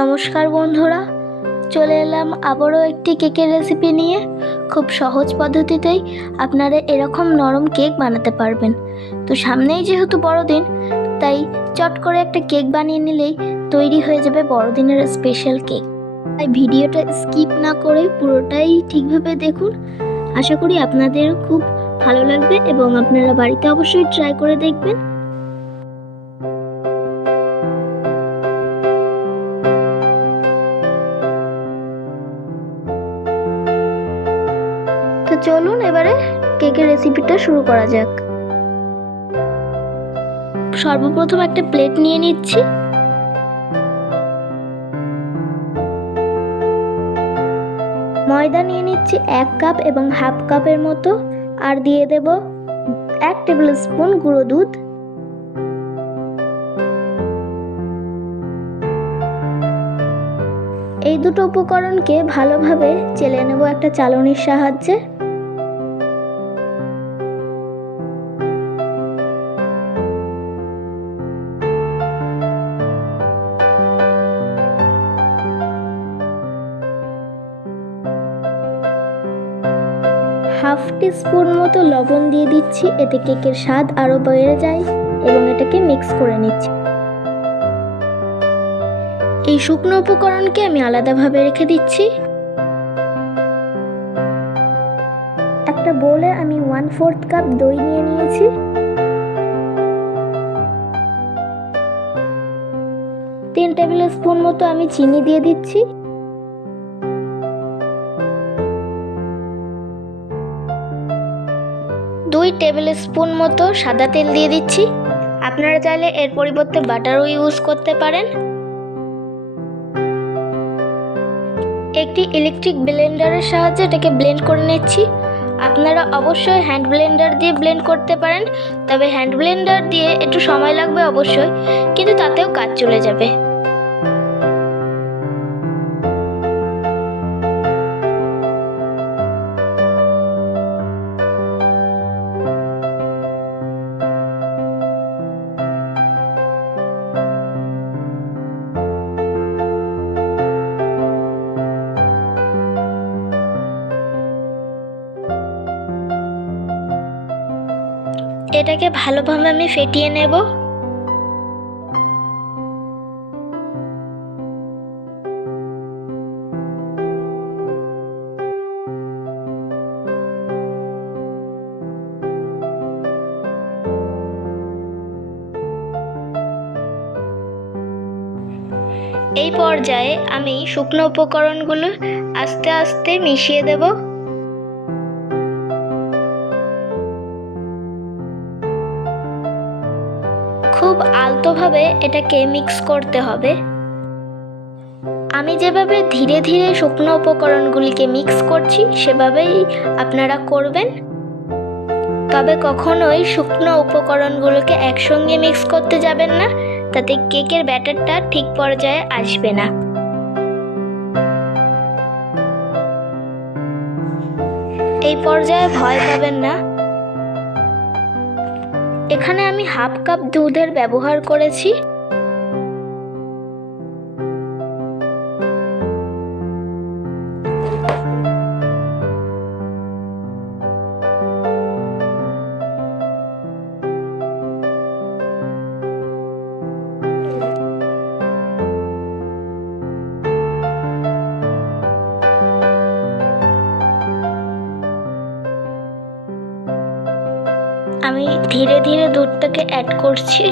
নমস্কার বন্ধুরা, চলে এলাম আবারও একটি কেকের রেসিপি নিয়ে। খুব সহজ পদ্ধতিতেই আপনারা এরকম নরম কেক বানাতে পারবেন। তো সামনেই যেহেতু বড়দিন, তাই চট করে একটা কেক বানিয়ে নিলেই তৈরি হয়ে যাবে বড়দিনের স্পেশাল কেক। তাই ভিডিওটা স্কিপ না করে পুরোটাই ঠিকভাবে দেখুন। আশা করি আপনাদের খুব ভালো লাগবে এবং আপনারা বাড়িতে অবশ্যই ট্রাই করে দেখবেন। তো চলুন এবারে কেকের রেসিপিটা শুরু করা যাক। সর্বপ্রথম একটা প্লেট নিয়ে নিচ্ছি। ময়দা নিয়ে নিচ্ছি 1 কাপ এবং হাফ কাপের মতো, আর দিয়ে দেব 1 টেবিল স্পুন গুঁড়ো দুধ। এই দুটো উপকরণকে ভালোভাবে চেলে নেব একটা চালনির সাহায্যে। হাফ টিস্পুন মতো লবণ দিয়ে দিচ্ছি, এতে কেকের স্বাদ আরো বেড়ে যায়, এবং এটাকে মিক্স করে নিচ্ছি। এই শুকনো উপকরণকে আমি আলাদাভাবে রেখে দিচ্ছি। একটা বোলে আমি 1/4 কাপ দই নিয়ে নিয়েছি। তিন টেবিল স্পুন মতো আমি চিনি দিয়ে দিচ্ছি। 2 টেবিল স্পুন মতো সাদা তেল দিয়ে দিচ্ছি। আপনারা চাইলে এর পরিবর্তে বাটারও ইউজ করতে পারেন। একটি ইলেকট্রিক ব্লেন্ডারের সাহায্যে এটাকে ব্লেন্ড করে নিচ্ছি। আপনারা অবশ্যই হ্যান্ড ব্লেন্ডার দিয়ে ব্লেন্ড করতে পারেন, তবে হ্যান্ড ব্লেন্ডার দিয়ে একটু সময় লাগবে অবশ্যই, কিন্তু তাতেও কাজ চলে যাবে। এটাকে ভালোভাবে আমি ফেটিয়ে নেব। এই পর্যায়ে আমি শুকনো উপকরণগুলো আস্তে আস্তে মিশিয়ে দেব। খুব আলতোভাবে এটাকে মিক্স করতে হবে। আমি যেভাবে ধীরে ধীরে শুকনো উপকরণগুলিকে মিক্স করছি সেভাবেই আপনারা করবেন। তবে কখনোই শুকনো উপকরণগুলোকে একসঙ্গে মিক্স করতে যাবেন না, তাতে কেকের ব্যাটারটা ঠিক পর্যায়ে আসবে না। এই পর্যায়ে ভয় পাবেন না। এখানে আমি হাফ কাপ দুধের ব্যবহার করেছি। আমি ধীরে ধীরে দুধটাকে অ্যাড করছি।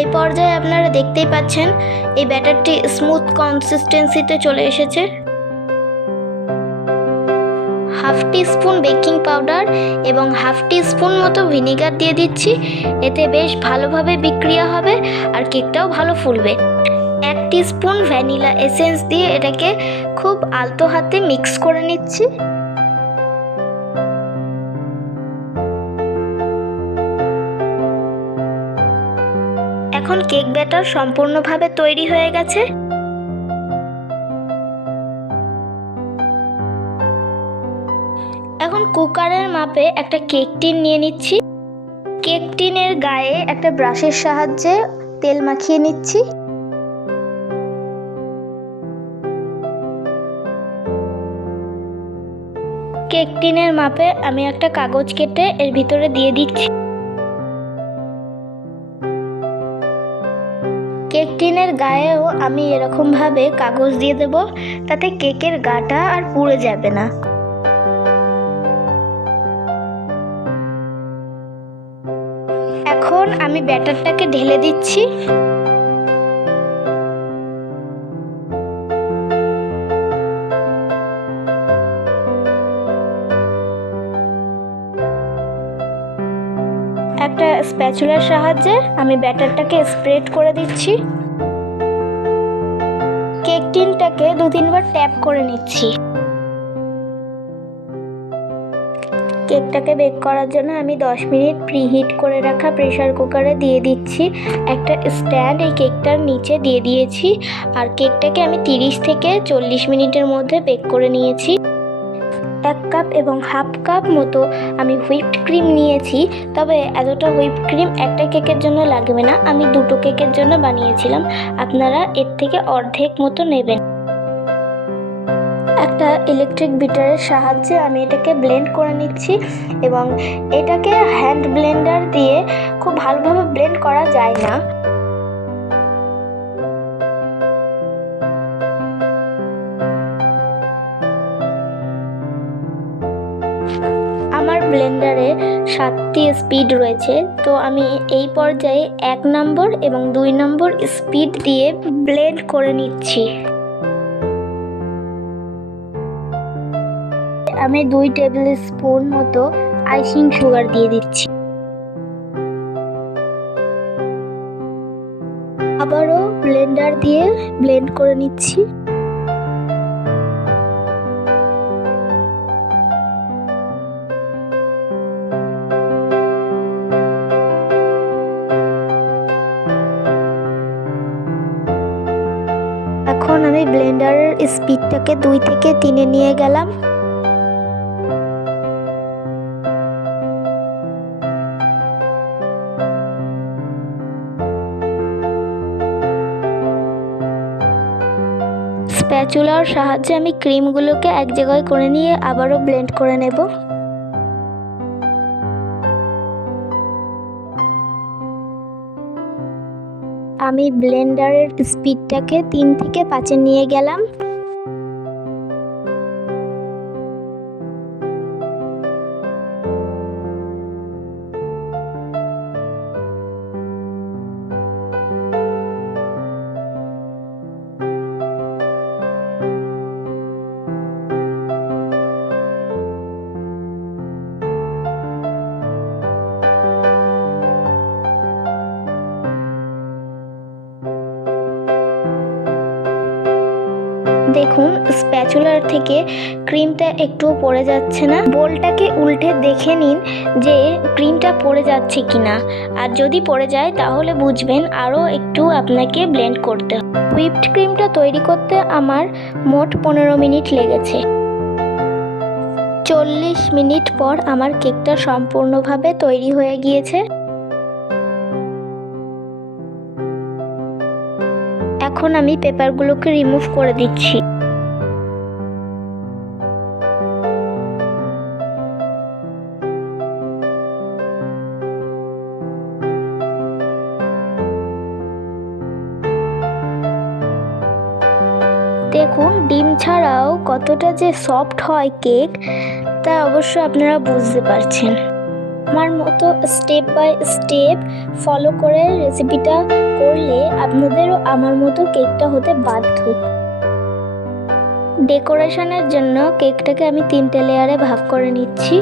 এই পর্যায়ে আপনারা দেখতেই পাচ্ছেন এই ব্যাটারটি স্মুথ কনসিস্টেন্সিতে চলে এসেছে। হাফ টিস্পুন বেকিং পাউডার এবং হাফ টিস্পুন মতো ভিনিগার দিয়ে দিচ্ছি। এতে বেশ ভালোভাবে বিক্রিয়া হবে আর কেকটাও ভালো ফুলবে। 1 টিস্পুন ভ্যানিলা এসেন্স দিয়ে এটাকে খুব আলতো হাতে মিক্স করে নিচ্ছি। এখন কেক ব্যাটার সম্পূর্ণভাবে তৈরি হয়ে গেছে। এখন কুকারের মাপে একটা কেক টিন নিয়ে নিচ্ছি। কেক টিনের গায়ে একটা ব্রাশের সাহায্যে তেল মাখিয়ে নিচ্ছি। কেক টিনের মাপে আমি একটা কাগজ কেটে এর ভিতরে দিয়ে দিচ্ছি। কেক টিনের গায়েও আমি এরকম ভাবে কাগজ দিয়ে দেব, তাতে কেকের গাটা আর পুড়ে যাবে না। এখন আমি ব্যাটারটাকে ঢেলে দিচ্ছি। একটা স্প্যাচুলার সাহায্যে আমি ব্যাটারটাকে স্প্রেড করে দিচ্ছি। কেক টিনটাকে 2-3 বার ট্যাপ করে নিচ্ছি। কেকটাকে বেক করার জন্য আমি 10 মিনিট প্রিহিট করে রাখা প্রেসার কুকারে দিয়ে দিচ্ছি। একটা স্ট্যান্ড এই কেকটার নিচে দিয়ে দিয়েছি আর কেকটাকে আমি 30 থেকে 40 মিনিটের মধ্যে বেক করে নিয়েছি। 1 কাপ এবং হাফ কাপ মতো আমি হুইপড ক্রিম নিয়েছি, তবে এতটা হুইপড ক্রিম একটা কেকের জন্য লাগবে না, আমি 2টো কেকের জন্য বানিয়েছিলাম। আপনারা এর থেকে অর্ধেক মতো নেবেন। একটা ইলেকট্রিক বিটারের সাহায্যে আমি এটাকে ব্লেন্ড করে নিচ্ছি এবং এটাকে হ্যান্ড ব্লেন্ডার দিয়ে খুব ভালোভাবে ব্লেন্ড করা যায় না। আমার ব্লেন্ডারে 7টি স্পিড রয়েছে, তো আমি এই পর্যায়ে 1 নম্বর এবং 2 নম্বর স্পিড দিয়ে ব্লেন্ড করে নিচ্ছি। আমি 2 টেবিল স্পুন মতো আইসিং সুগার দিয়ে দিচ্ছি। আবারও ব্লেন্ডার দিয়ে ব্লেন্ড করে নিচ্ছি। এখন আমি ব্লেন্ডারের স্পিডটাকে 2 থেকে 3-এ নিয়ে গেলাম। স্প্যাচুলার সাহায্যে আমি ক্রিমগুলোকে এক জায়গায় করে নিয়ে আবারও ব্লেন্ড করে নেব। আমি ব্লেন্ডারের স্পিডটাকে 3 থেকে 5-এ নিয়ে গেলাম। দেখুন স্প্যাচুলার থেকে ক্রিমটা একটুও পড়ে যাচ্ছে না। বোলটাকে উল্টে দেখে নিন যে ক্রিমটা পড়ে যাচ্ছে কিনা, আর যদি পড়ে যায় তাহলে বুঝবেন আরও একটু আপনাকে ব্লেন্ড করতে হবে। হুইপড ক্রিমটা তৈরি করতে আমার মোট 15 মিনিট লেগেছে। 40 মিনিট পর আমার কেকটা সম্পূর্ণভাবে তৈরি হয়ে গিয়েছে। এখন আমি পেপারগুলোকে রিমুভ করে দিচ্ছি। দেখুন ডিম ছাড়াও কতটা যে সফট হয় কেক, তা অবশ্য আপনারা বুঝতে পারছেন। আমার মতো স্টেপ বাই স্টেপ ফলো করে রেসিপিটা করলে আপনাদেরও আমার মতো কেকটা হতে বাধ্য। ডেকোরেশনের জন্য কেকটাকে আমি 3টে লেয়ারে ভাগ করে নিচ্ছি।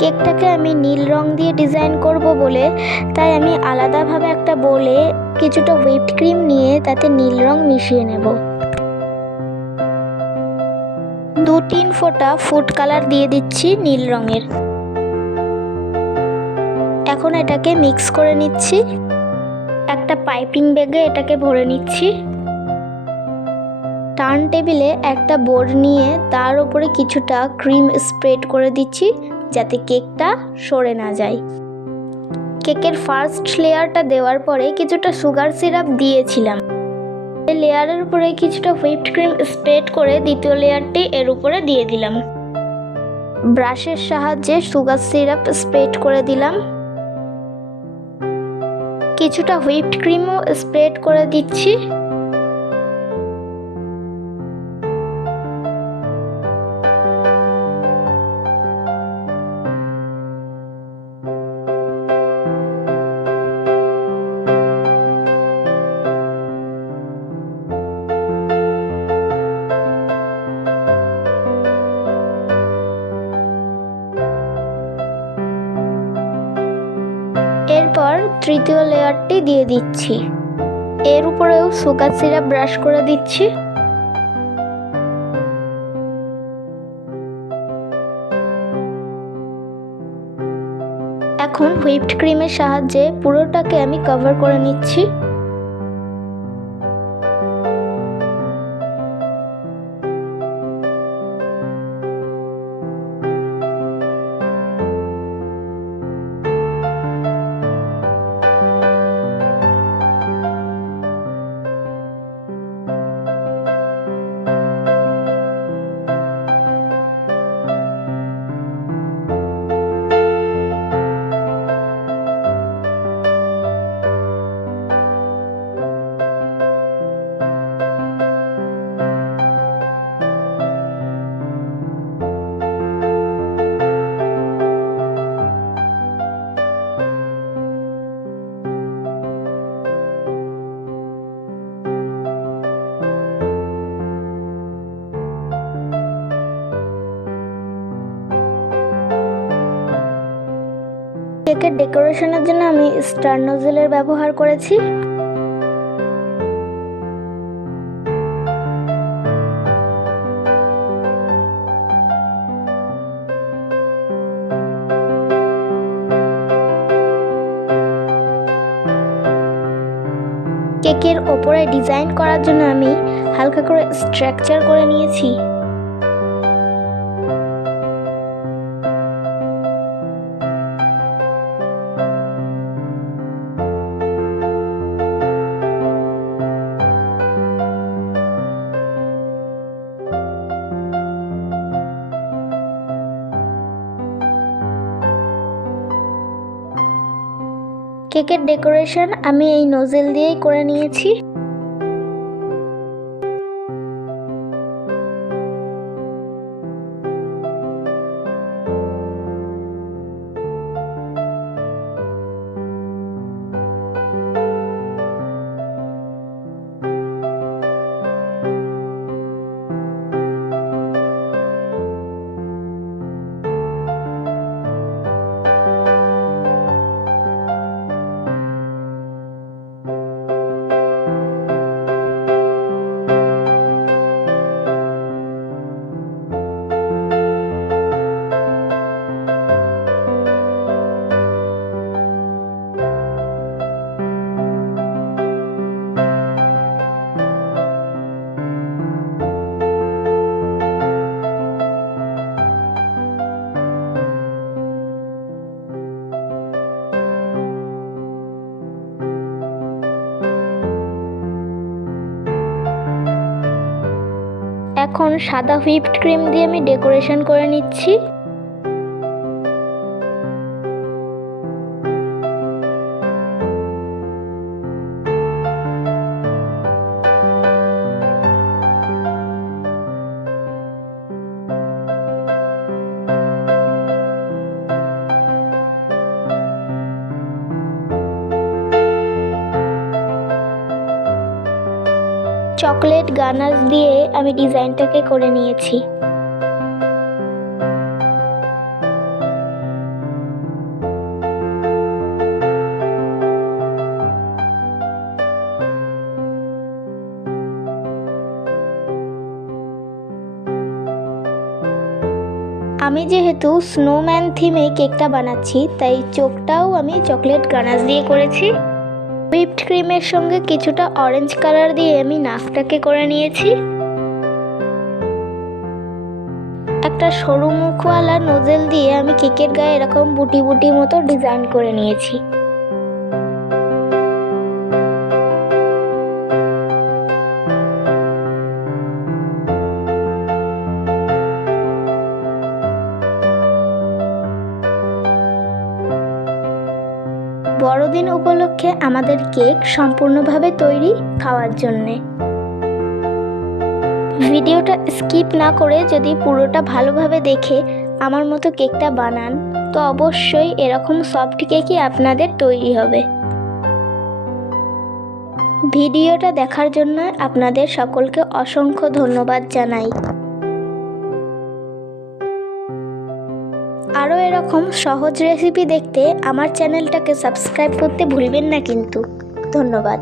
কেকটাকে আমি নীল রং দিয়ে ডিজাইন করব বলে তাই আমি আলাদাভাবে একটা বোলে কিছুটা হুইপড ক্রিম নিয়ে তাতে নীল রং মিশিয়ে নেব। 2-3 ফোঁটা ফুড কালার দিয়ে দিচ্ছি নীল রঙের। এখন এটাকে মিক্স করে নিচ্ছি। একটা পাইপিং ব্যাগে এটাকে ভরে নিচ্ছি। টার্ন টেবিলে একটা বোর্ড নিয়ে তার উপরে কিছুটা ক্রিম স্প্রেড করে দিচ্ছি যাতে কেকটা সরে না যায়। কেকের ফার্স্ট লেয়ারটা দেওয়ার পরে কিছুটা সুগার সিরাপ দিয়েছিলাম। এই লেয়ারের উপরে কিছুটা হুইপড ক্রিম স্প্রেড করে দ্বিতীয় লেয়ারটি এর উপরে দিয়ে দিলাম। ব্রাশের সাহায্যে সুগার সিরাপ স্প্রেড করে দিলাম। কিছুটা হুইপড ক্রিমও স্প্রেড করে দিচ্ছি। এরপর তৃতীয় লেয়ারটি দিয়ে দিচ্ছি। এর উপরেও সুগার সিরাপ ব্রাশ করে দিচ্ছি। এখন হুইপড ক্রিমের সাহায্যে পুরোটাকে আমি কভার করে নিচ্ছি। কেকের ডেকোরেশনের জন্য আমি স্টার নোজেলের ব্যবহার করেছি। কেকের ওপরে ডিজাইন করার জন্য আমি হালকা করে স্ট্রাকচার করে নিয়েছি। কেকের ডেকোরেশন আমি এই নোজেল দিয়েই করে নিয়েছি। এখন সাদা হুইপড ক্রিম দিয়ে আমি ডেকোরেশন করে নিচ্ছি। চকলেট গানাশ দিয়ে আমি ডিজাইনটাকে করে নিয়েছি। আমি যেহেতু স্নোম্যান থিমে কেকটা বানাচ্ছি, তাই চোখটাও আমি চকলেট গানাশ দিয়ে করেছি। হুইপড ক্রিমের সঙ্গে কিছুটা অরেঞ্জ কালার দিয়ে আমি নাকটাকে করে নিয়েছি। একটা সরু মুখওয়ালা নোজেল দিয়ে আমি কেকের গায়ে এরকম বুটি বুটি মতো ডিজাইন করে নিয়েছি। বড়দিন উপলক্ষে আমাদের কেক সম্পূর্ণভাবে তৈরি খাওয়ার জন্যে। ভিডিওটা স্কিপ না করে যদি পুরোটা ভালোভাবে দেখে আমার মতো কেকটা বানান, তো অবশ্যই এরকম সফট কেকই আপনাদের তৈরি হবে। ভিডিওটা দেখার জন্য আপনাদের সকলকে অসংখ্য ধন্যবাদ জানাই। আরও এরকম সহজ রেসিপি দেখতে আমার চ্যানেলটাকে সাবস্ক্রাইব করতে ভুলবেন না কিন্তু। ধন্যবাদ।